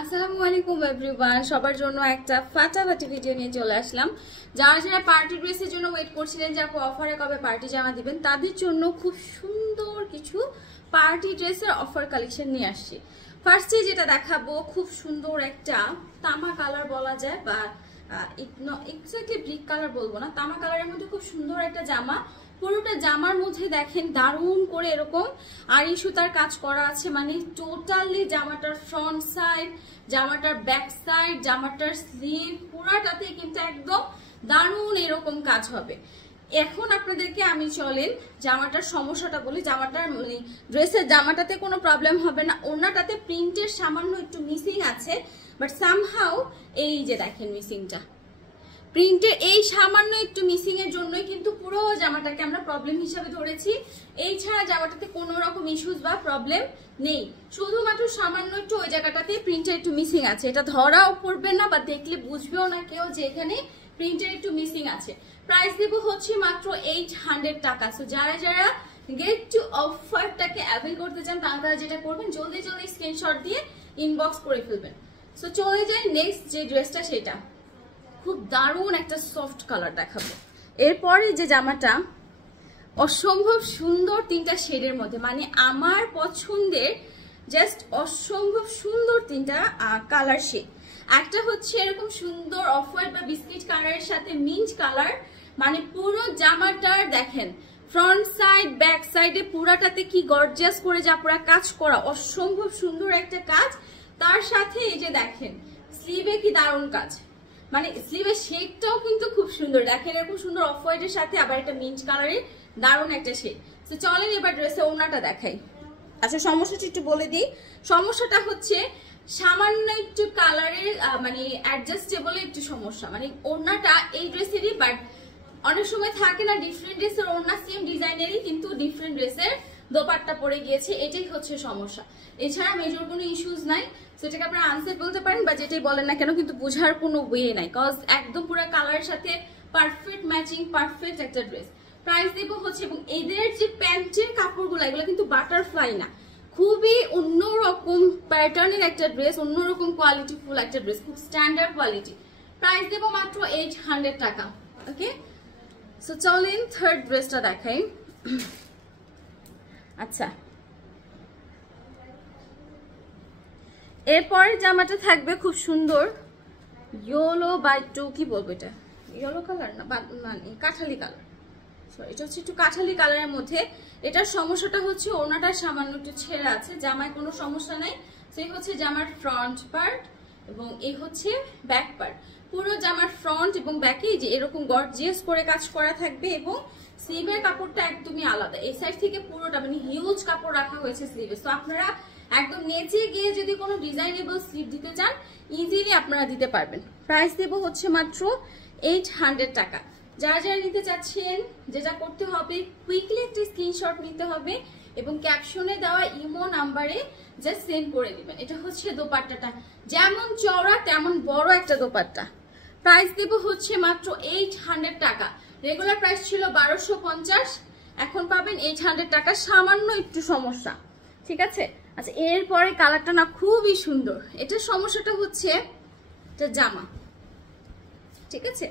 আসসালামু আলাইকুম এভরিওয়ান, সবার জন্য একটা ফাটাফাটি ভিডিও নিয়ে চলে আসলাম। যারা যারা পার্টি ড্রেসের জন্য ওয়েট করছিলেন যে আপু অফারে কবে পার্টি জামা দিবেন, তাদের জন্য খুব সুন্দর কিছু পার্টি ড্রেসের অফার কালেকশন নিয়ে আসছি। ফার্স্টে যেটা দেখাবো খুব সুন্দর একটা তামা কালার বলা যায়, বা এক্স্যাক্টলি ব্রিক কালার বলবো না, তামা কালারের মধ্যে খুব সুন্দর একটা জামা। পুরোটা জামার মধ্যে দেখেন দারুণ করে এরকম আড়ি সুতার কাজ করা আছে, মানে টোটালি জামাটার ফ্রন্ট সাইড, জামাটার ব্যাক সাইড, জামাটার স্লিভ পুরাটাতে কিন্তু একদম দারুণ এরকম কাজ হবে। এখন আপনাদেরকে আমি চলেন জামাটার সমস্যাটা বলি। জামাটার মানে ড্রেসের জামাটাতে কোনো প্রবলেম হবে না, ওড়নাটাতে প্রিন্টের সামান্য একটু মিসিং আছে, বাট সামহাউ এই যে দেখেন মিসিংটা, প্রিন্টের এই সামান্য একটু মিসিং এর জন্যই কিন্তু পুরো জামাটাকে আমরা প্রবলেম হিসাবে ধরেছি। এই ছাড়া জামাটাতে কোনো রকম ইস্যুস বা প্রবলেম নেই, শুধুমাত্র সামান্য একটু ওই জায়গাটাতে প্রিন্টের একটু মিসিং আছে। এটা ধরাও পড়বে না বা দেখলে বুঝবেও না কেউ যে এখানে প্রিন্টের একটু মিসিং আছে। প্রাইস দেব হচ্ছে মাত্র 800 টাকা। সো যারা যারা গেট টু অফারটাকে অ্যাভেল করতে চান তারা যেটা করবেন, জলদি জলদি স্ক্রিনশট দিয়ে ইনবক্স করে ফেলবেন। সো চলে যাই নেক্সট যে ড্রেসটা, সেটা খুব দারুণ একটা সফট কালার দেখাবো। এরপরে যে জামাটা অসম্ভব সুন্দর তিনটা শেডের মধ্যে, মানে আমার পছন্দের জাস্ট অসম্ভব সুন্দর তিনটা কালার শেড। একটা হচ্ছে এরকম সুন্দর অফ হোয়াইট বা বিস্কিট কালারের সাথে মিন্ট কালার, মানে পুরো জামাটার দেখেন ফ্রন্ট সাইড ব্যাক সাইডে পুরাটাতে কি গর্জিয়াস করে যা পুরা কাজ করা, অসম্ভব সুন্দর একটা কাজ। তার সাথে এই যে দেখেন স্লিভে কি দারুণ কাজ, মানে স্লিভের শেডটাও কিন্তু খুব সুন্দর। দেখেন এরকম সুন্দর অফ হোয়াইটের সাথে আবার একটা মিন্ট কালারের দারুণ একটা শেড। তো চলেন এবার ড্রেসে ওড়নাটা দেখাই। আচ্ছা সমস্যাটা একটু বলে দিই। সমস্যাটা হচ্ছে সামান্য একটু কালারের মানে অ্যাডজাস্টেবল একটু সমস্যা, মানে ওড়নাটা এই ড্রেসেরই, বাট অনেক সময় থাকে না ডিফারেন্ট ড্রেসের ওড়না সেম ডিজাইনেরই কিন্তু ডিফারেন্ট ড্রেসের দোপাট্টা পরে গিয়েছে, এটাই হচ্ছে সমস্যা। এছাড়া মেজর কোনো ইস্যুস নাই, সেটাকে আপনারা আনসার বলতে পারেন বা যেটাই বলেন না কেন, কিন্তু বোঝার কোনো ওয়ে নাই, কজ একদম পুরো কালারের সাথে পারফেক্ট ম্যাচিং পারফেক্ট একটা ড্রেস। প্রাইস দেব হচ্ছে, এবং এদের যে প্যান্টের কাপড়গুলো এগুলো কিন্তু বাটারফ্লাই না, খুবই অন্যরকম প্যাটার্নের একটা ড্রেস, অন্যরকম কোয়ালিটি ফুল একটা ড্রেস, খুব স্ট্যান্ডার্ড কোয়ালিটি। প্রাইস দেব মাত্র 800 টাকা। ওকে, সো চলেন থার্ড ড্রেসটা দেখাই। আচ্ছা এরপরের জামাটা থাকবে খুব সুন্দর ইয়েলো বা একটু কি বলবো, এটা ইয়েলো কালার না মানে কাঠালি কালার, সরি এটা হচ্ছে একটু কাঠালি কালারের মধ্যে। এটার সমস্যাটা হচ্ছে ওড়নাটা সামান্য একটু ছেঁড়া আছে, জামায় কোনো সমস্যা নাই। সেই হচ্ছে জামার ফ্রন্ট পার্ট এবং এই হচ্ছে ব্যাক পার্ট। পুরো জামার ফ্রন্ট এবং ব্যাকে যে এরকম গর্জিয়াস করে কাজ করা থাকবে, এবং স্লিভের কাপড়টা একদমই আলাদা। এই সাইড থেকে পুরোটা মানে হিউজ কাপড় রাখা হয়েছে স্লিভে। তো আপনারা একদম নেচে গিয়ে যদি কোনো ডিজাইনেবল স্লিভ দিতে চান ইজিলি আপনারা দিতে পারবেন। প্রাইস দেব হচ্ছে মাত্র 800 টাকা। যারা যারা নিতে চাচ্ছেন যেটা করতে হবে, কুইকলি একটা স্ক্রিনশট নিতে হবে এবং ক্যাপশনে দেওয়া ইমো নাম্বারে জাস্ট সেন্ড করে দিবেন। এটা হচ্ছে দোপাট্টাটা, যেমন চওড়া তেমন বড় একটা দোপাট্টা। প্রাইস দেব হচ্ছে মাত্র 800 টাকা। রেগুলার প্রাইস ছিল 1250, এখন পাবেন 800 টাকা, সামান্য একটু সমস্যা, ঠিক আছে। আচ্ছা এরপরে কালারটা না খুবই সুন্দর। এটার সমস্যাটা হচ্ছে এটা জামা, ঠিক আছে,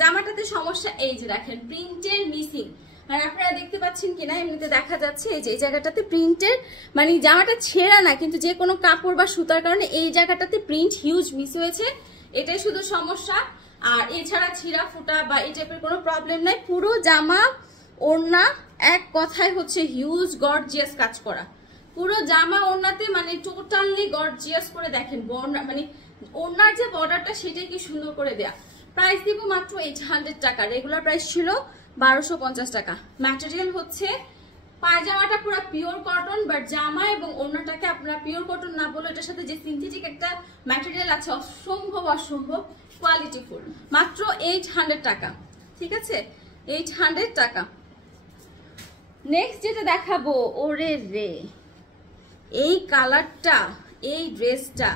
জামাটাতে সমস্যা এই যে দেখেন প্রিন্টের মিসিং, আর আপনারা দেখতে পাচ্ছেন কিনা এমনিতে দেখা যাচ্ছে এই যে এই জায়গাটাতে প্রিন্টের, মানে জামাটা ছেঁড়া না কিন্তু যে কোনো কাপড় বা সুতার কারণে এই জায়গাটাতে প্রিন্ট হিউজ মিস হয়েছে, এটাই শুধু সমস্যা। আর এছাড়া ছিঁড়া ফুটা বা এই টাইপের কোনো প্রবলেম নাই। পুরো জামা ওড়না এক কথায় হচ্ছে হিউজ গর্জিয়াস কাজ করা, পুরো জামা ওড়নাতে মানে টোটালি গর্জিয়াস করে দেখেন মানে ওড়নার যে বর্ডারটা সেটাই কি সুন্দর করে দেয়া। প্রাইস দিব মাত্র 800 টাকা। রেগুলার প্রাইস ছিল 1250 টাকা। ম্যাটেরিয়াল হচ্ছে পায়জামাটা পুরো পিওর কটন, বাট জামা এবং ওড়নাটাকে আপনারা পিওর কটন না বলে এটার সাথে যে সিনথেটিক একটা ম্যাটেরিয়াল আছে অসম্ভব অসম্ভব কোয়ালিটিফুল। মাত্র 800 টাকা, ঠিক আছে, 800 টাকা। নেক্সট যেটা দেখাবো, ওরে রে এই কালারটা, এই ড্রেসটা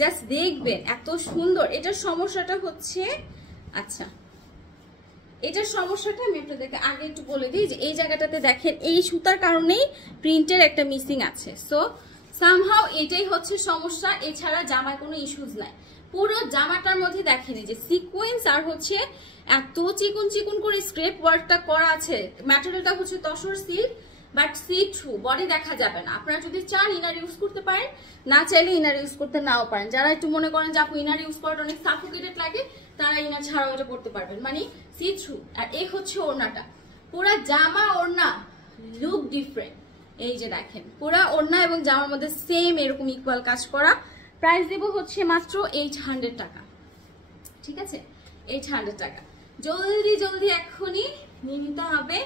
জাস্ট দেখবেন এত সুন্দর। এটার সমস্যাটা হচ্ছে, আচ্ছা এটার সমস্যাটা আমি আপনাদেরকে আগে একটু বলে দিই যে এই জায়গাটাতে দেখেন এই সুতার কারণেই প্রিন্টের একটা মিসিং আছে। সো সামহাও এটাই হচ্ছে সমস্যা, এছাড়া জামায় কোনো ইস্যুস নাই। পুরো জামাটার মধ্যে দেখেন যে সিকোয়েন্স আর হচ্ছে এত চিকন চিকন করে স্ক্রেপ ওয়ার্কটা করা আছে। ম্যাটেরিয়ালটা হচ্ছে tussar silk, but see through, body দেখা যাবে না। আপনারা যদি চান ইনার ইউজ করতে পারেন, না চাইলে ইনার ইউজ করতে নাও পারেন। যারা একটু মনে করেন যে আপু ইনার ইউজ করাটা অনেক সাফোকেটেড লাগে, তারা ইনার ছাড়াও এটা পড়তে পারবেন, মানে সি থ্রু। আর এই হচ্ছে ওড়নাটা, পুরা জামা ওড়না লুক ডিফারেন্ট। এই যে দেখেন পুরা ওড়না এবং জামার মধ্যে সেম এরকম ইকুয়াল কাজ করা। প্রাইস দেব হচ্ছে মাত্র 800 টাকা, ঠিক আছে? 800 টাকা। জলদি জলদি এক্ষুনি নিয়ে নিতে হবে,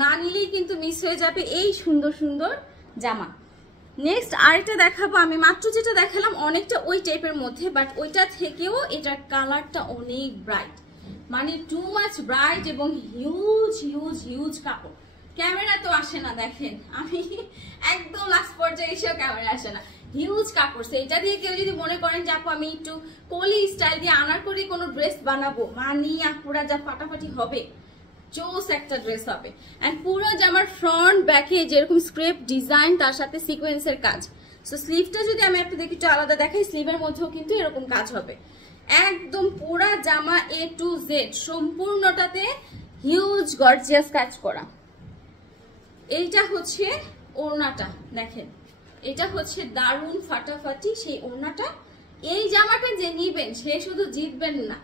না নিলেই কিন্তু মিস হয়ে যাবে এই সুন্দর সুন্দর জামা। নেক্সট আরেকটা দেখাবো আমি, মাত্র যেটা দেখালাম অনেকটা ওই টাইপের মধ্যে, বাট ওইটা থেকেও এটার কালারটা অনেক ব্রাইট, মানে টু মাচ ব্রাইট এবং হিউজ হিউজ হিউজ কাপড়। ক্যামেরা তো আসে না, দেখেন আমি একদম লাস্ট পর্যায়ে এসেও ক্যামেরা আসে না। হিউজ কাপড়, সেইটা দিয়ে কেউ যদি মনে করেন যে আপু আমি একটু কলি স্টাইল দিয়ে আনারকলি কোনো ড্রেস বানাবো, মানে আপুরা যা ফাটাফাটি হবে, জোস একটা ড্রেস হবে। এন্ড পুরো জামার ফ্রন্ট ব্যাকে যেরকম স্ক্রেপ ডিজাইন, তার সাথে সিকোয়েন্সের কাজ। সো স্লিভটা যদি আমি আপনাদের একটু আলাদা দেখাই, স্লিভের মধ্যেও কিন্তু এরকম কাজ হবে। একদম পুরা জামা এ টু জেড সম্পূর্ণটাতে হিউজ গর্জিয়াস কাজ করা। এইটা হচ্ছে ওড়নাটা, দেখেন এটা হচ্ছে দারুণ ফাটাফাটি সেই ওড়নাটা। এই জামাটা যে নিবেন সে শুধু জিতবেন না,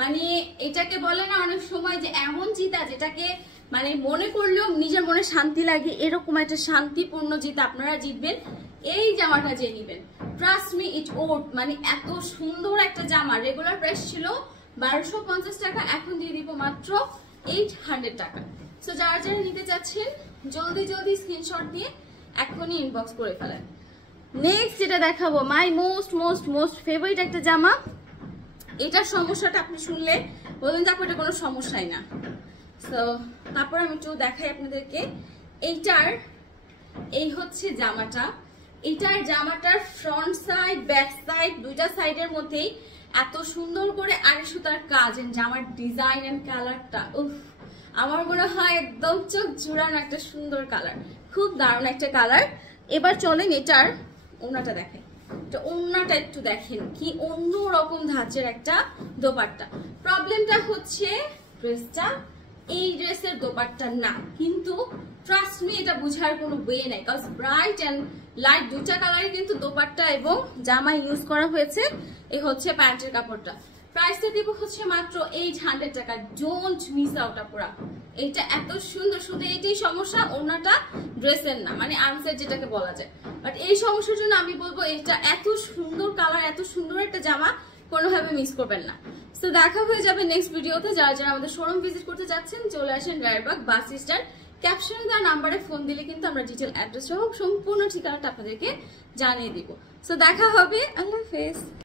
মানে এটাকে বলে না অনেক সময় যে এমন জিতা যেটাকে মানে মনে করলেও নিজের মনে শান্তি লাগে, এরকম একটা শান্তিপূর্ণ জিত আপনারা জিতবেন এই জামাটা যে নিবেন। ট্রাস্ট মি ইট ওট, মানে এত সুন্দর একটা জামা। রেগুলার প্রাইস ছিল 1250 টাকা, এখন দিয়ে দিব মাত্র 800 টাকা। সো যারা যারা নিতে চাচ্ছেন জলদি জলদি স্ক্রিনশট দিয়ে এখনই ইনবক্স করে ফেলেন। নেক্সট যেটা দেখাবো, my most most most favourite একটা জামা। এটার সমস্যাটা আপনি শুনলে বলবেন যে আপু এটা কোনো সমস্যাই না। সো তারপর আমি একটু দেখাই আপনাদেরকে। এইটার এই হচ্ছে জামাটা, এটার জামাটার ফ্রন্ট সাইড ব্যাক সাইড দুইটা সাইডের মধ্যেই এত সুন্দর করে আড়ি সুতার কাজ। জামার ডিজাইন এন্ড কালারটা উফ, আমার মনে হয় একদম চোখ জুড়ানো একটা সুন্দর কালার, খুব দারুণ একটা কালার। এবার চলেন এটার ওড়নাটা দেখেন। তো ওড়নাটা একটু দেখেন কি অন্যরকম ধাঁচের একটা দোপাট্টা। প্রবলেমটা হচ্ছে ড্রেসটা এই ড্রেসের দোপাট্টা না, কিন্তু ট্রাস্ট মি এটা বুঝার কোনো ওয়ে নাই, কজ ব্রাইট এন্ড লাইট দুটা কালারে কিন্তু দোপাট্টা এবং জামা ইউজ করা হয়েছে। এই হচ্ছে প্যান্টের কাপড়টা। প্রাইসটা দিব হচ্ছে মাত্র 800 টাকা। ডোন্ট মিস আউট আপুরা, এটা এত সুন্দর। শুধু এইটাই সমস্যা, ওড়নাটা ড্রেসের না, মানে আনসেট যেটাকে বলা যায়। বাট এই সমস্যার জন্য আমি বলবো এটা এত সুন্দর কালার, এত সুন্দর একটা জামা কোনোভাবে মিস করবেন না। তো দেখা হয়ে যাবে নেক্সট ভিডিওতে। যারা যারা আমাদের শোরুম ভিজিট করতে যাচ্ছেন চলে আসেন রায়েরবাগ বাস স্ট্যান্ড। ক্যাপশনে দেওয়া নাম্বারে ফোন দিলে কিন্তু আমরা ডিটেল অ্যাড্রেস সহ সম্পূর্ণ ঠিকানাটা আপনাদেরকে জানিয়ে দিব। সো দেখা হবে, আল্লাহ হাফেজ।